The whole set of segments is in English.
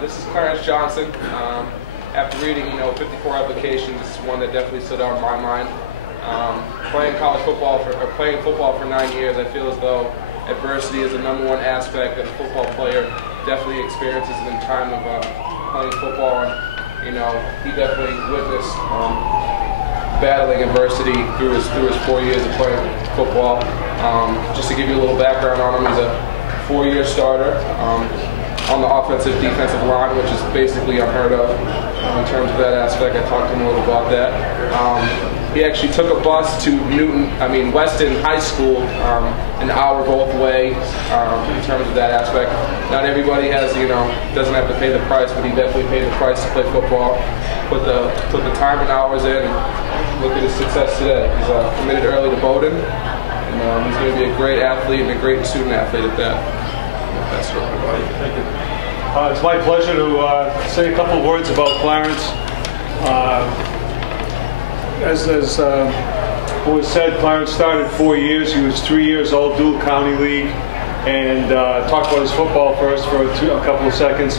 This is Clarence Johnson. After reading, 54 applications, this is one that definitely stood out in my mind. Playing football for 9 years, I feel as though adversity is the #1 aspect that a football player definitely experiences in time of playing football. And he definitely witnessed battling adversity through his 4 years of playing football. Just to give you a little background on him, he's a 4-year starter on the offensive defensive line, which is basically unheard of in terms of that aspect. I talked to him a little about that. He actually took a bus to Weston High School, an hour both way in terms of that aspect. Not everybody has, doesn't have to pay the price, but he definitely paid the price to play football. Put the time and hours in, and look at his success today. He's committed early to Bowdoin, and he's going to be a great athlete and a great student athlete at that. That's what everybody. Thank you. It's my pleasure to say a couple of words about Clarence. As was said, Clarence started 4 years. He was 3 years old, dual county league, and talk about his football first for a couple of seconds.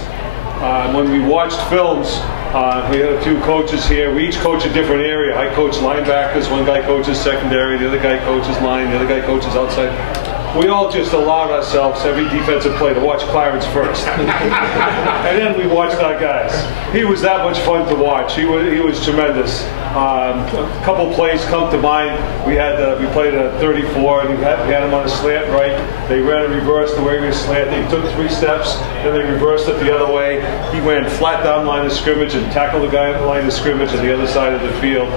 When we watched films, we had a few coaches here. We each coach a different area. I coach linebackers, one guy coaches secondary, the other guy coaches line, the other guy coaches outside. We all just allowed ourselves, every defensive play, to watch Clarence first. And then we watched our guys. He was that much fun to watch. He was tremendous. A couple plays come to mind. We played a 34, and we had him on a slant right. They ran a reverse the way we slant. They took 3 steps, then they reversed it the other way. He went flat down line of scrimmage and tackled the guy at the line of scrimmage on the other side of the field.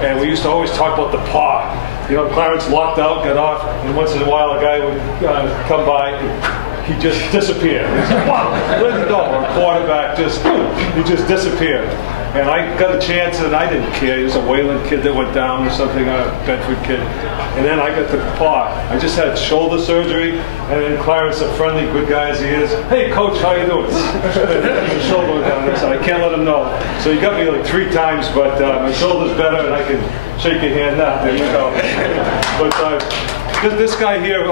And we used to always talk about the paw. Clarence locked out, got off, and once in a while a guy would come by, and he just disappeared. He said, wow, where'd he go? Or a quarterback, he just disappeared. And I got a chance, and I didn't care. He was a Wayland kid that went down or something, a Bedford kid. And then I got the paw. I just had shoulder surgery, and then Clarence, a friendly, good guy as he is, hey, coach, how you doing? The shoulder went down. I said, I can't let him know. So he got me like 3 times, but my shoulder's better, and I can shake your hand now. There you go. But this guy here,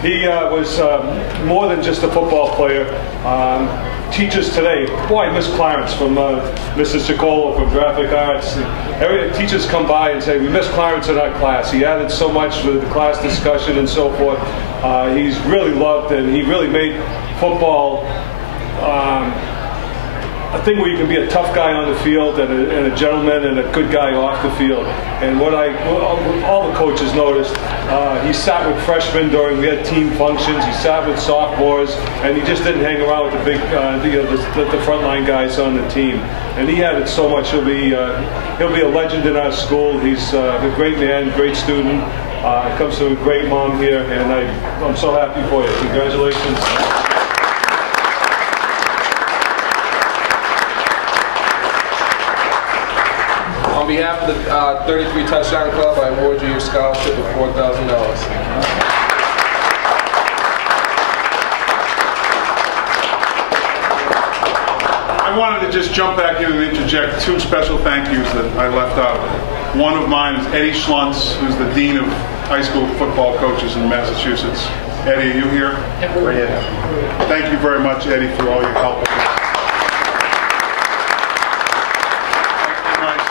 he was more than just a football player. Teachers today, boy, I miss Clarence from Mrs. Ciccolo from Graphic Arts. Teachers come by and say, we miss Clarence in our class. He added so much with the class discussion and so forth. He's really loved, and he really made football a thing where you can be a tough guy on the field and a gentleman and a good guy off the field. And what all the coaches noticed, he sat with freshmen we had team functions. He sat with sophomores, and he just didn't hang around with the big, the frontline guys on the team. And he added so much. He'll be a legend in our school. He's a great man, great student. Comes from a great mom here, and I'm so happy for you. Congratulations. On behalf of the 33 Touchdown Club, I award you your scholarship of $4,000. I wanted to just jump back in and interject 2 special thank yous that I left out. One of mine is Eddie Schluntz, who's the Dean of High School Football Coaches in Massachusetts. Eddie, are you here? Right here. Thank you very much, Eddie, for all your help.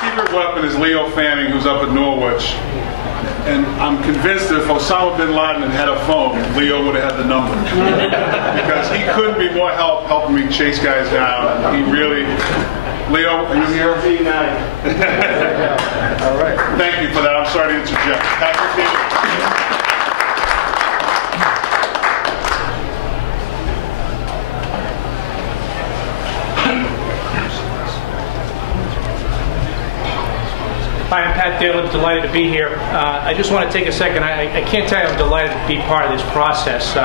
Secret weapon is Leo Fanning, who's up at Norwich. And I'm convinced if Osama bin Laden had a phone, Leo would have had the number. Because he couldn't be more helping me chase guys down. He really... Leo, are you here? All right. Thank you for that. I'm sorry to interject. Happy to Hi, I'm Pat Dillon, delighted to be here. I just want to take a second. I can't tell you I'm delighted to be part of this process.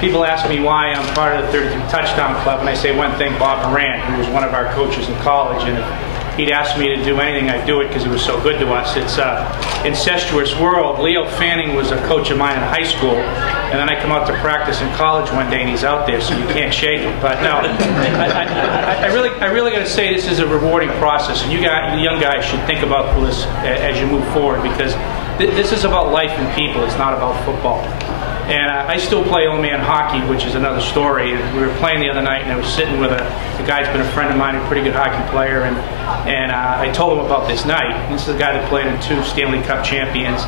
People ask me why I'm part of the 33 Touchdown Club, and I say one thing, Bob Moran, who was one of our coaches in college, and if he'd asked me to do anything, I'd do it because he was so good to us. It's an incestuous world. Leo Fanning was a coach of mine in high school, and then I come out to practice in college one day, and he's out there, so you can't shake him. But no, I really got to say this is a rewarding process, and you young guys should think about this as you move forward, because this is about life and people. It's not about football. And I still play old man hockey, which is another story. We were playing the other night, and I was sitting with a guy's been a friend of mine, a pretty good hockey player, and I told him about this night. This is a guy that played in 2 Stanley Cup champions.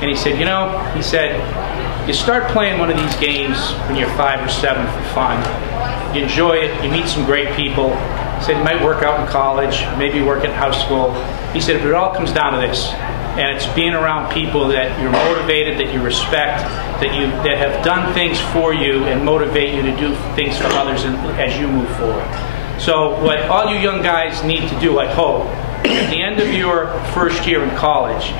And he said, you know, you start playing one of these games when you're 5 or 7 for fun. You enjoy it, you meet some great people. He said you might work out in college, maybe work in high school. He said, but it all comes down to this. And it's being around people that you're motivated, that you respect, that have done things for you and motivate you to do things for others as you move forward. So what all you young guys need to do, I hope, at the end of your first year in college,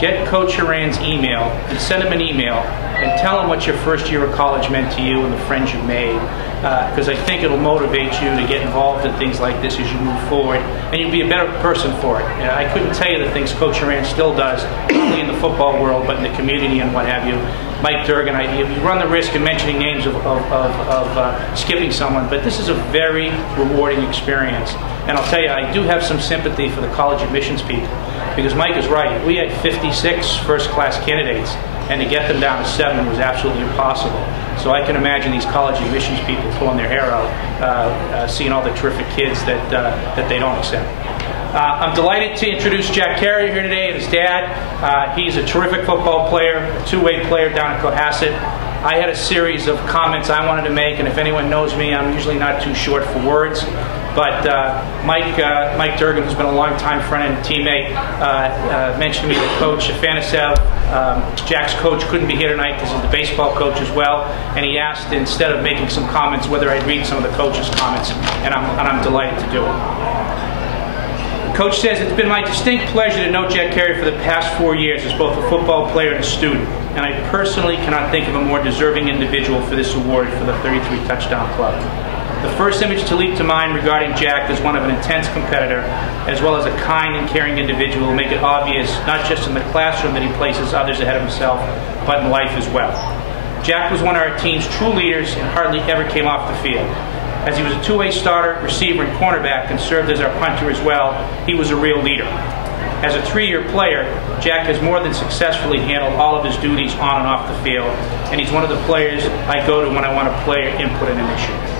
get Coach Horan's email and send him an email and tell him what your first year of college meant to you and the friends you made. Because I think it'll motivate you to get involved in things like this as you move forward, and you'll be a better person for it. I couldn't tell you the things Coach Horan still does, not only in the football world, but in the community and what have you. Mike Durgan, you run the risk of mentioning names of skipping someone, but this is a very rewarding experience. And I'll tell you, I do have some sympathy for the college admissions people, because Mike is right. We had 56 first-class candidates, and to get them down to 7 was absolutely impossible. So I can imagine these college admissions people pulling their hair out, seeing all the terrific kids that they don't accept. I'm delighted to introduce Jack Carrier here today and his dad. He's a terrific football player, a 2-way player down at Cohasset. I had a series of comments I wanted to make, and if anyone knows me, I'm usually not too short for words. But Mike Durgan, who's been a long-time friend and teammate, mentioned to me that Coach Afanasev, Jack's coach, couldn't be here tonight because he's the baseball coach as well, and he asked, instead of making some comments, whether I'd read some of the coach's comments, and I'm delighted to do it. Coach says, it's been my distinct pleasure to know Jack Carrier for the past 4 years as both a football player and a student, and I personally cannot think of a more deserving individual for this award for the 33 Touchdown Club. The first image to leap to mind regarding Jack is one of an intense competitor, as well as a kind and caring individual who make it obvious, not just in the classroom, that he places others ahead of himself, but in life as well. Jack was one of our team's true leaders and hardly ever came off the field. As he was a 2-way starter, receiver, and cornerback, and served as our punter as well, he was a real leader. As a 3-year player, Jack has more than successfully handled all of his duties on and off the field, and he's one of the players I go to when I want a player input and initiative.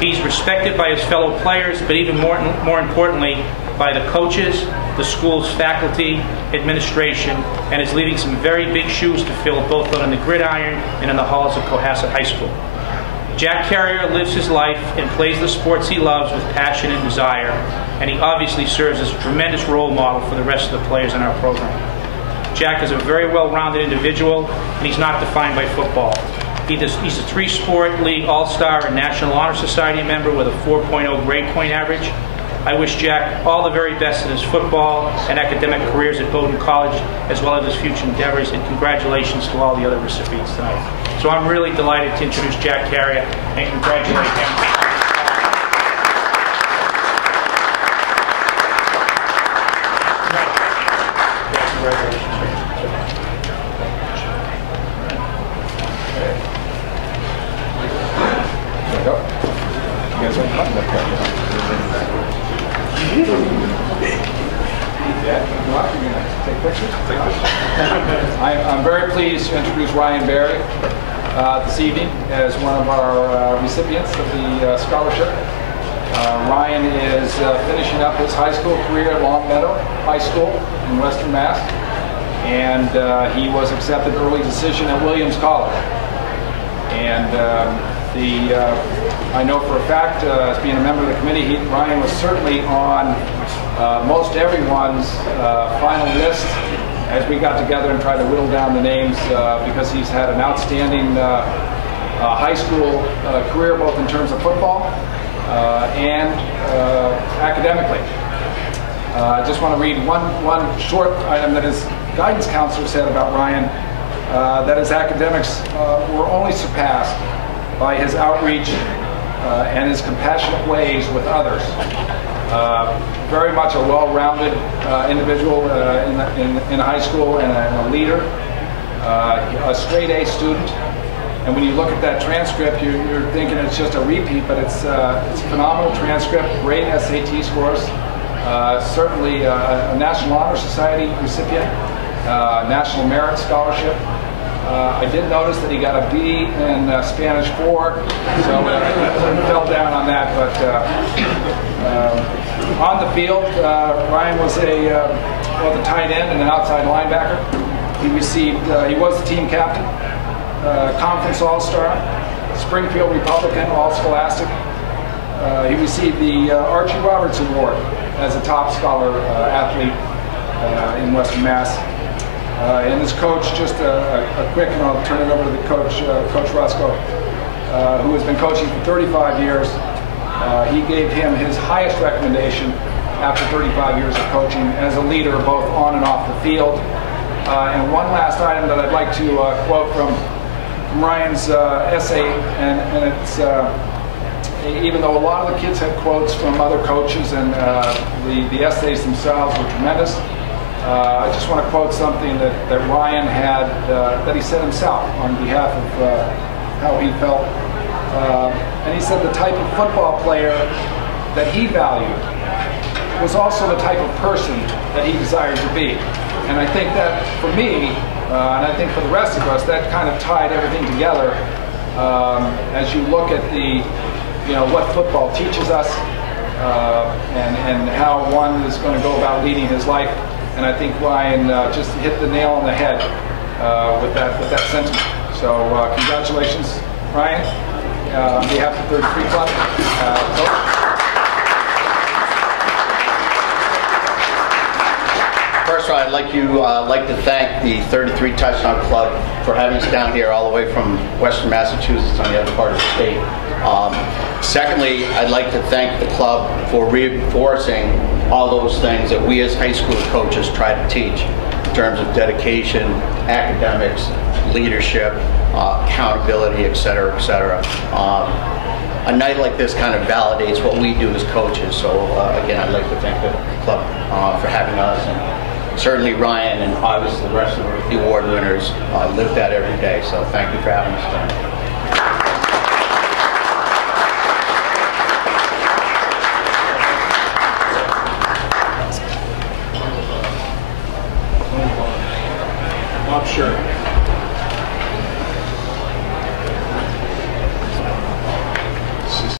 He's respected by his fellow players, but even more importantly, by the coaches, the school's faculty, administration, and is leaving some very big shoes to fill both on the gridiron and in the halls of Cohasset High School. Jack Carrier lives his life and plays the sports he loves with passion and desire, and he obviously serves as a tremendous role model for the rest of the players in our program. Jack is a very well-rounded individual, and he's not defined by football. He's a 3-sport league all-star and National Honor Society member with a 4.0 grade point average. I wish Jack all the very best in his football and academic careers at Bowdoin College, as well as his future endeavors, and congratulations to all the other recipients tonight. So I'm really delighted to introduce Jack Carrier and congratulate him. I'm very pleased to introduce Ryan Berry this evening as one of our recipients of the scholarship. Ryan is finishing up his high school career at Long Meadow High School in Western Mass, and he was accepted early decision at Williams College. And I know for a fact, as being a member of the committee, Ryan was certainly on most everyone's final list as we got together and tried to whittle down the names, because he's had an outstanding high school career, both in terms of football and academically. I just want to read one short item that his guidance counselor said about Ryan, that his academics were only surpassed by his outreach and his compassionate ways with others. Very much a well-rounded individual in high school and a leader, a straight A student. And when you look at that transcript, you're thinking it's just a repeat, but it's a phenomenal transcript, great SAT scores, certainly a National Honor Society recipient, National Merit Scholarship, I did notice that he got a B in Spanish 4, so he fell down on that. But on the field, Ryan was both a tight end and an outside linebacker. He was the team captain, conference all-star, Springfield Republican, all-scholastic. He received the Archie Roberts Award as a top scholar athlete in Western Mass. And his coach, just a quick, and I'll turn it over to the coach, Coach Rusko, who has been coaching for 35 years. He gave him his highest recommendation after 35 years of coaching as a leader both on and off the field. And one last item that I'd like to quote from Ryan's essay, and it's even though a lot of the kids had quotes from other coaches and the essays themselves were tremendous, I just want to quote something that Ryan had, that he said himself on behalf of how he felt. And he said the type of football player that he valued was also the type of person that he desired to be. And I think that for me, and I think for the rest of us, that kind of tied everything together as you look at what football teaches us and how one is going to go about leading his life. And I think Ryan just hit the nail on the head with that sentiment. So congratulations, Ryan, on behalf of the 33 Club. Coach. First of all, I'd like to thank the 33 Touchdown Club for having us down here all the way from Western Massachusetts on the other part of the state. Secondly, I'd like to thank the club for reinforcing all those things that we as high school coaches try to teach in terms of dedication, academics, leadership, accountability, et cetera, et cetera. A night like this kind of validates what we do as coaches. So again, I'd like to thank the club for having us, and certainly Ryan and obviously the rest of the award winners live that every day. So thank you for having us tonight. Sure.